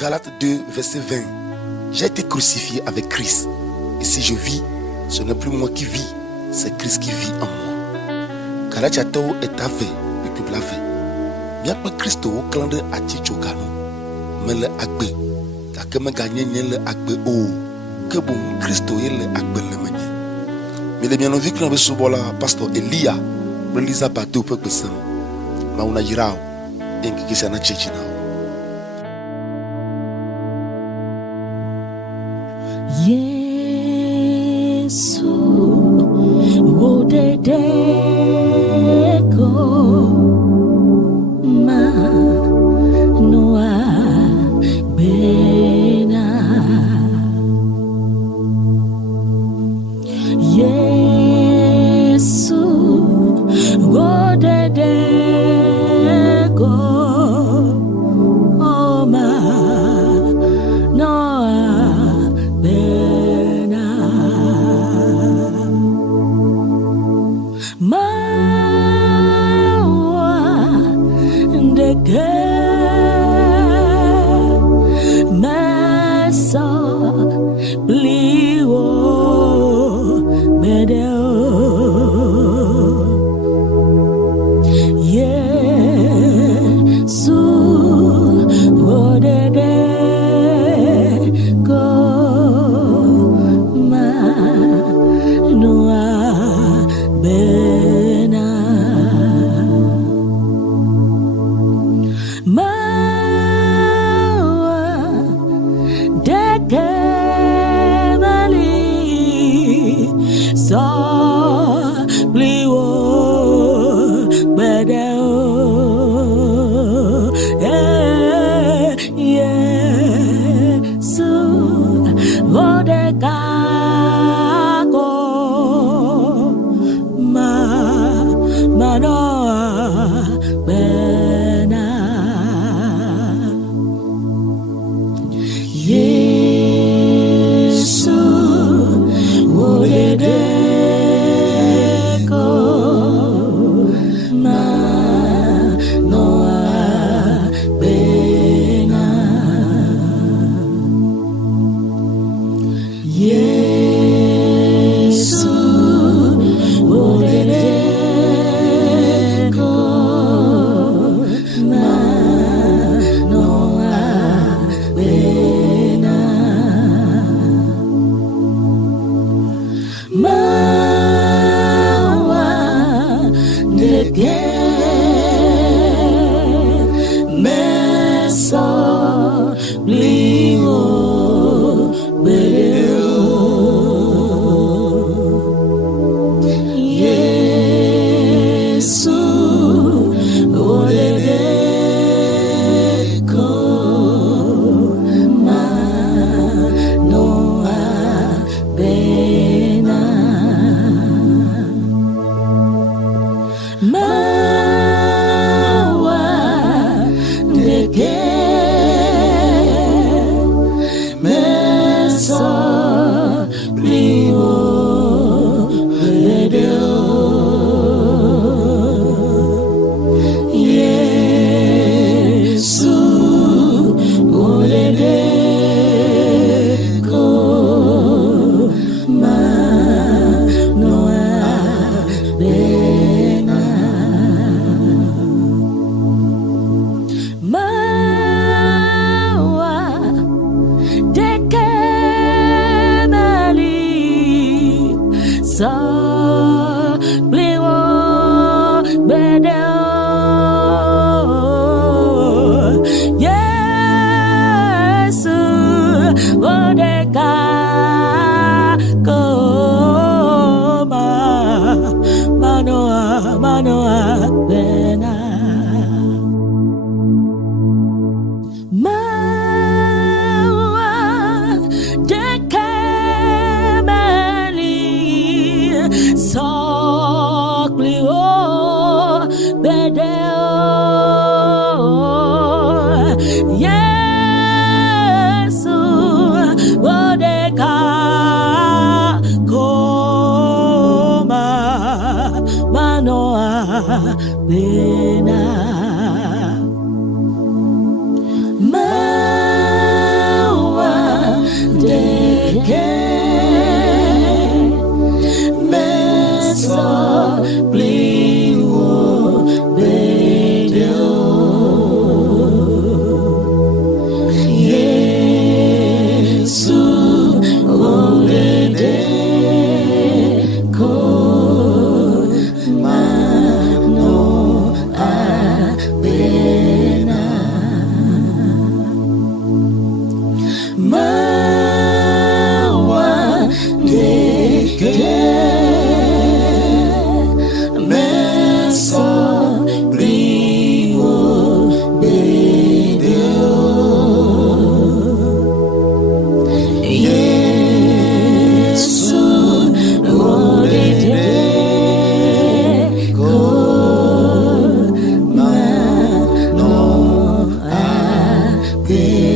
Galates 2, verset 20. J'ai été crucifié avec Christ. Et si je vis, ce n'est plus moi qui vis, c'est Christ qui vit en moi. Karachato est ave et puis blave. Bien que Christ au clan de Atichogano, mais le agbé, car que me gagne le agbé oh, que bon Christ est le agbé le manier. Mais les bien-aimés qui ont sous bola, pasteur Elia, relisa bateau pour que ça, mais on a girao, et qui s'en a tchéchina. Yesu, wodedeko, manô agbé. Yesu, wodedeko, manô agbé. Bena be